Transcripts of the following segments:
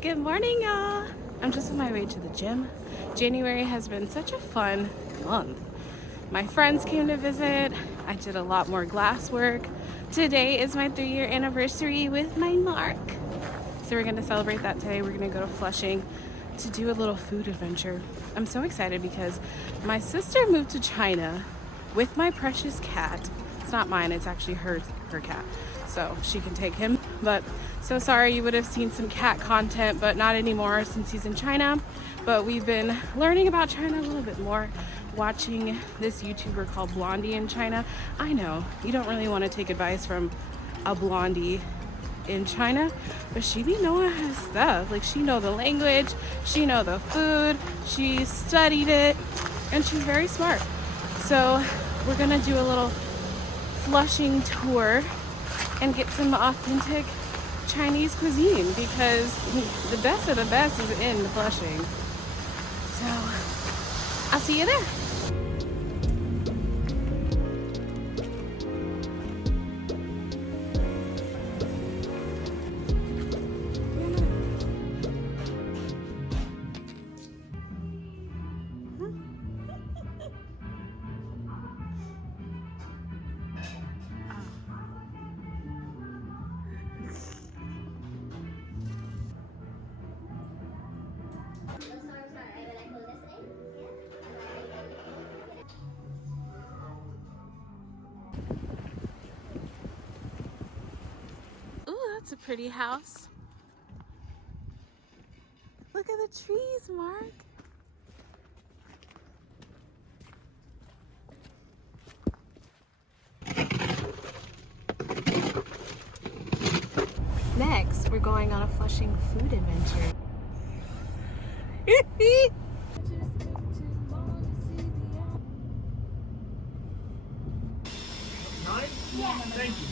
Good morning, y'all. I'm just on my way to the gym. January has been such a fun month. My friends came to visit. I did a lot more glass work. Today is my 3-year anniversary with my Marc. So we're gonna celebrate that today. We're gonna go to Flushing to do a little food adventure. I'm so excited because my sister moved to China with my precious cat. It's not mine, it's actually her cat. So she can take him. But so sorry, you would have seen some cat content, but not anymore since he's in China. But we've been learning about China a little bit more, watching this YouTuber called Blondie in China. I know, you don't really want to take advice from a blondie in China, but she be knowing her stuff. Like, she know the language, she know the food, she studied it, and she's very smart. So we're gonna do a little Flushing tour and get some authentic Chinese cuisine because the best of the best is in Flushing. So I'll see you there. Ooh, that's a pretty house. Look at the trees, Marc. Next, we're going on a Flushing food adventure. Yeah. Thank you.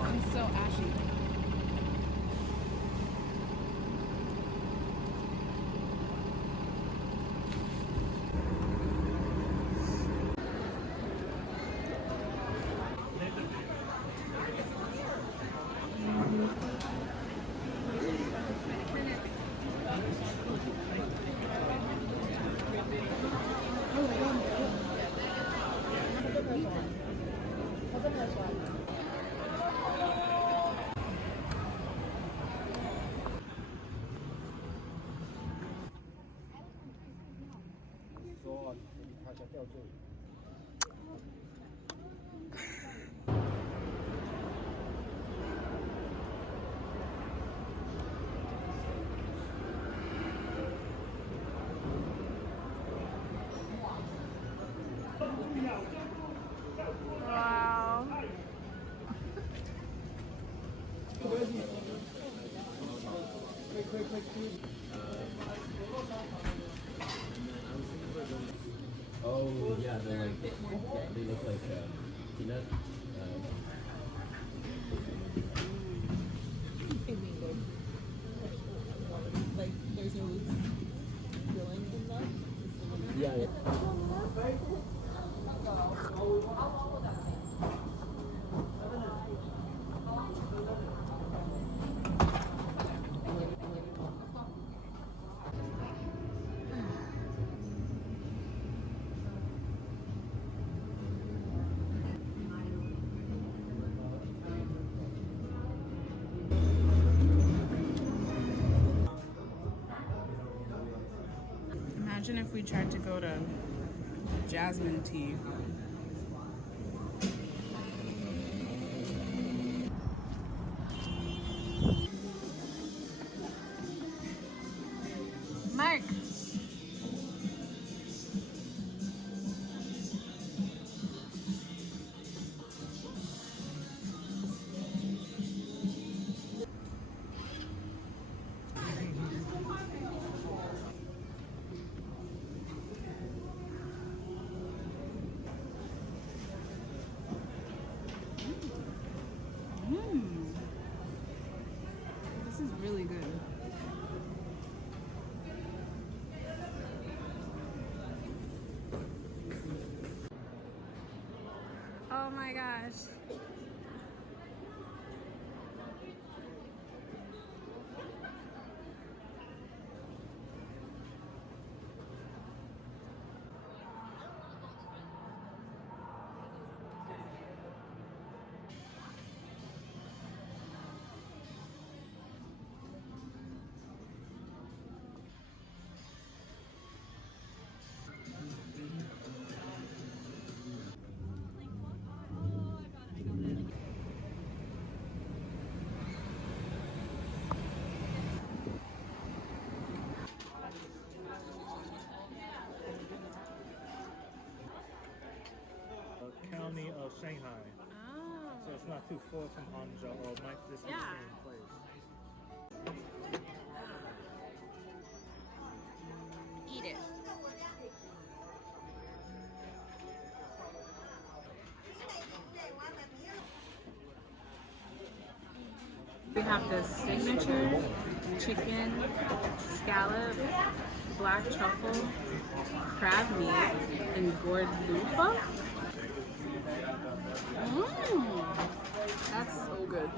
I'm so ashy. Wow. Oh yeah, they're like they look like peanut. Like there's no filling in them. Yeah. Imagine if we tried to go to Jasmine Tea. Marc. Oh my gosh. County of Shanghai. Oh. So it's not too far from Hangzhou, or might this be the Yeah. same place? Eat it. We have the signature chicken, scallop, black truffle, crab meat, and gourd loofah. That's so good.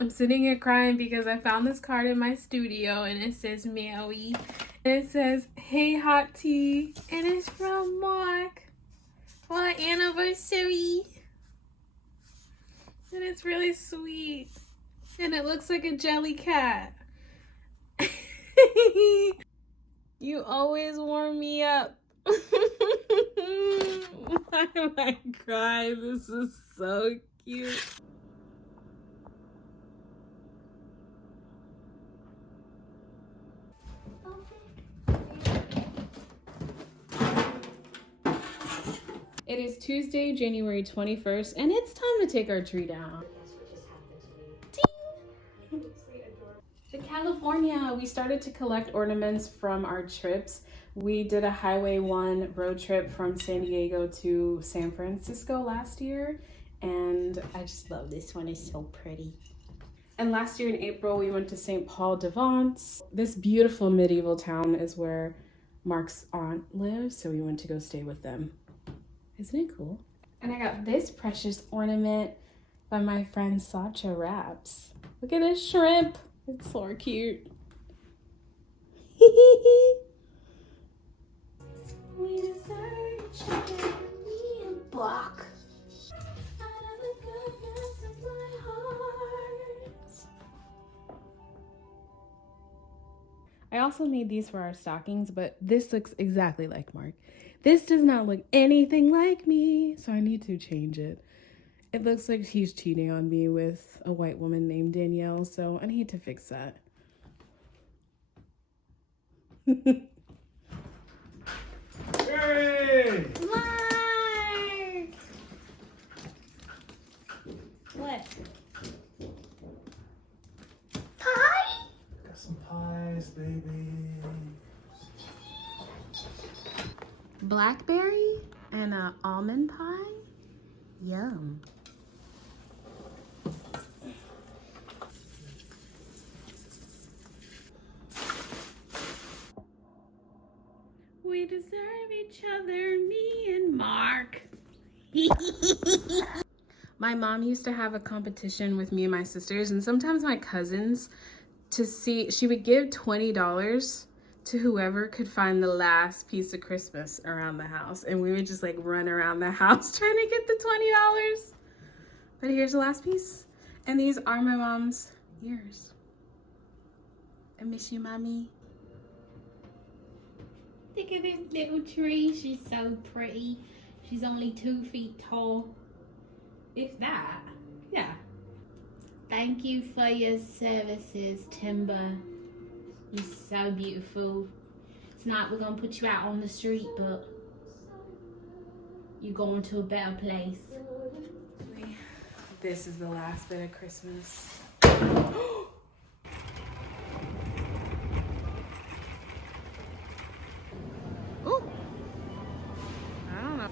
I'm sitting here crying because I found this card in my studio and it says Maui. And it says, "Hey hot tea." And it's from Mark. For our anniversary. And it's really sweet. And it looks like a jelly cat. You always warm me up. Why am I crying? This is so cute. It is Tuesday, January 21st, and it's time to take our tree down. Ding! To California, we started to collect ornaments from our trips. We did a Highway 1 road trip from San Diego to San Francisco last year, and I just love this one. It's so pretty. And last year in April, we went to St. Paul de Vence. This beautiful medieval town is where Marc's aunt lives, so we went to go stay with them. Isn't it cool? And I got this precious ornament by my friend Sacha Wraps. Look at this shrimp. It's so cute. We deserve each other, me and Block. Out of the goodness of my heart. I also made these for our stockings, but this looks exactly like Marc. This does not look anything like me, so I need to change it. It looks like he's cheating on me with a white woman named Danielle, so I need to fix that. Hey! Marc! What? Pie? Got some pies, baby. Blackberry and an almond pie? Yum. We deserve each other, me and Marc. My mom used to have a competition with me and my sisters, and sometimes my cousins, to see, she would give $20 to whoever could find the last piece of Christmas around the house. And we would just like run around the house trying to get the $20. But here's the last piece. And these are my mom's ears. I miss you, Mommy. Look at this little tree. She's so pretty. She's only 2 feet tall. If that. Yeah. Thank you for your services, Timber. You're so beautiful. Tonight we're gonna put you out on the street, but you're going to a better place. This is the last bit of Christmas. Ooh. I don't know.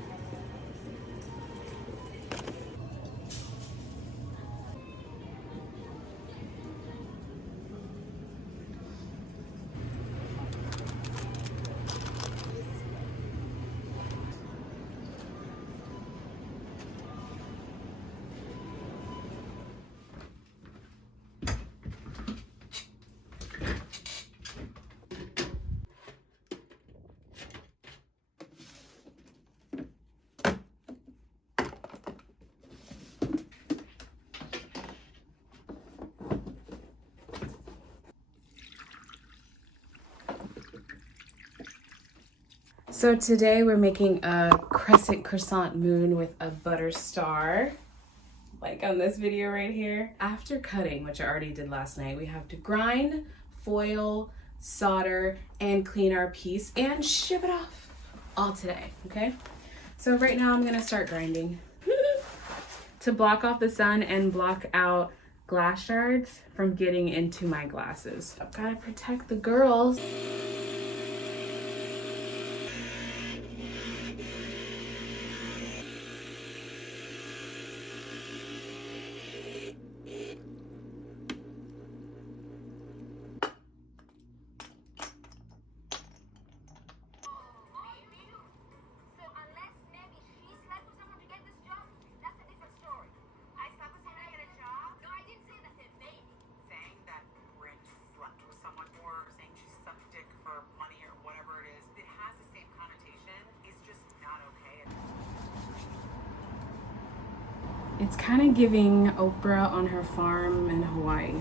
So today we're making a crescent croissant moon with a butter star, like on this video right here. After cutting, which I already did last night, we have to grind, foil, solder, and clean our piece and ship it off all today, okay? So right now I'm gonna start grinding to block off the sun and block out glass shards from getting into my glasses. I've gotta protect the girls. It's kind of giving Oprah on her farm in Hawaii.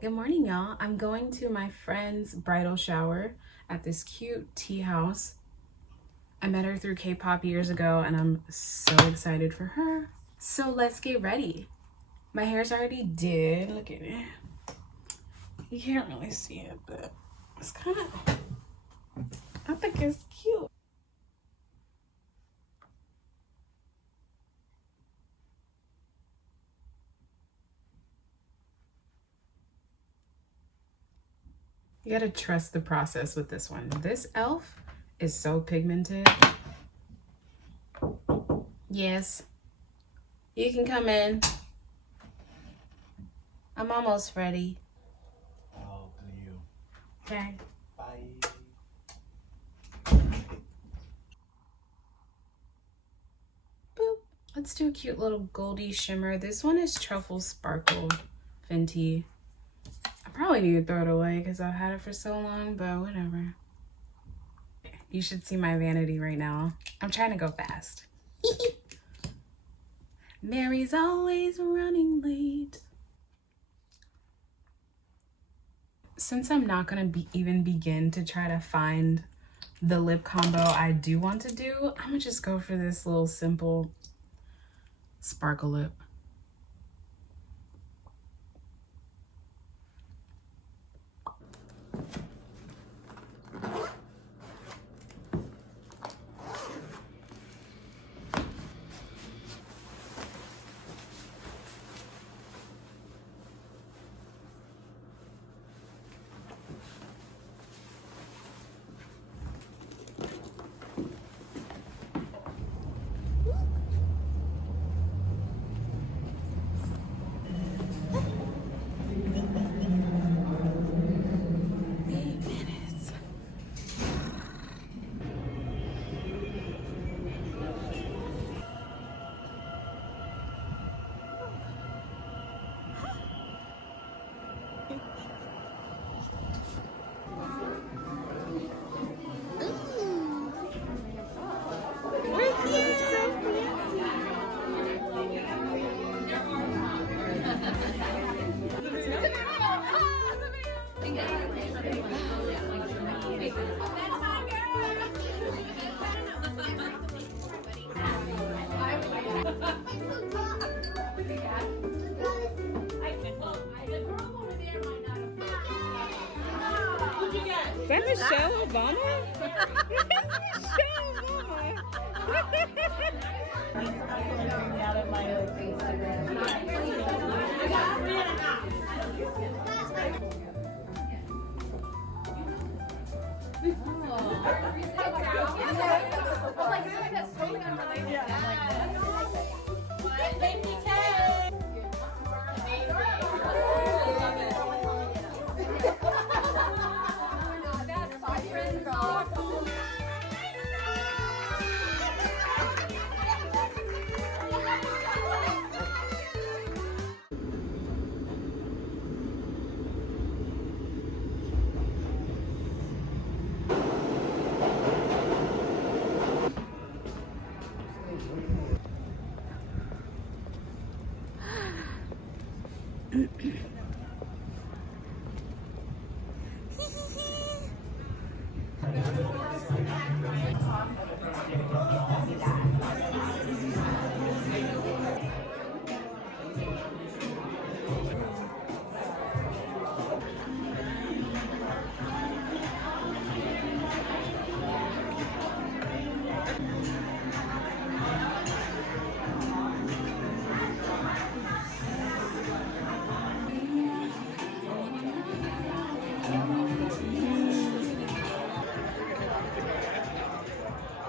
Good morning, y'all. I'm going to my friend's bridal shower at this cute tea house. I met her through K-pop years ago and I'm so excited for her. So let's get ready. My hair's already did. Look at it. You can't really see it, but it's kind of, I think it's cute. You gotta trust the process with this one. This elf is so pigmented. Yes, you can come in. I'm almost ready. I'll do you. Okay. Bye. Boop. Let's do a cute little goldy shimmer. This one is Truffle Sparkle Fenty. I probably need to throw it away because I've had it for so long, but whatever. You should see my vanity right now. I'm trying to go fast. Mary's always running late. Since I'm not gonna even begin to try to find the lip combo I do want to do, I'm gonna just go for this little simple sparkle lip. Is that Michelle Obama? That's Michelle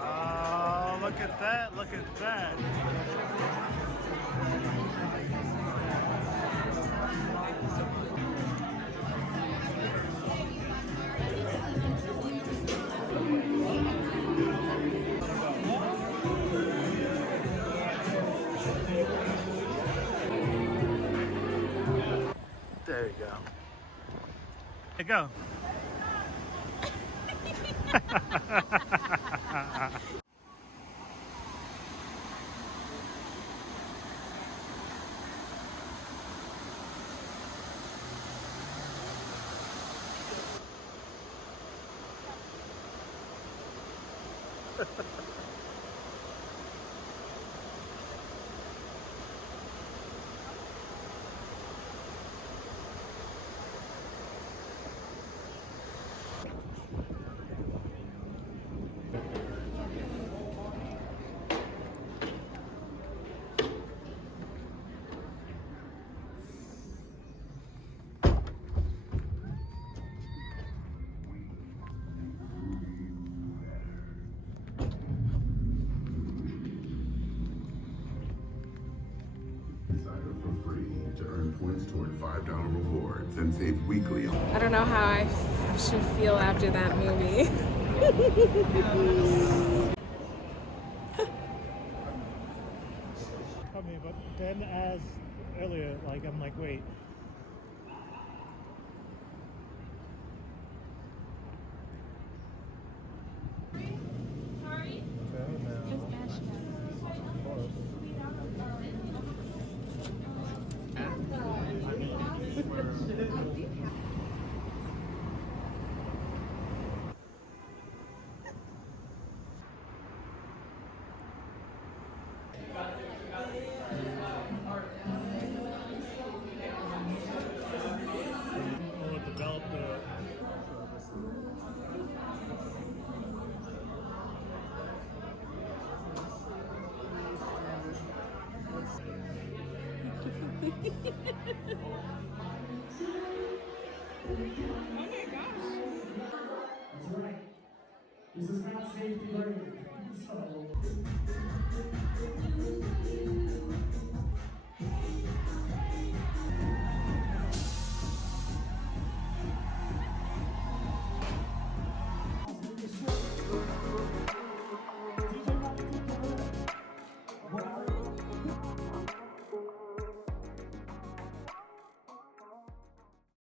Oh, look at that, look at that. There you go. There you go. For free to earn points toward $5 rewards and save weekly. I don't know how I should feel after that movie. I mean, but then as earlier, like, I'm like, wait. Sorry? Okay, now. We'll develop the. That's right. This is not safety learning. So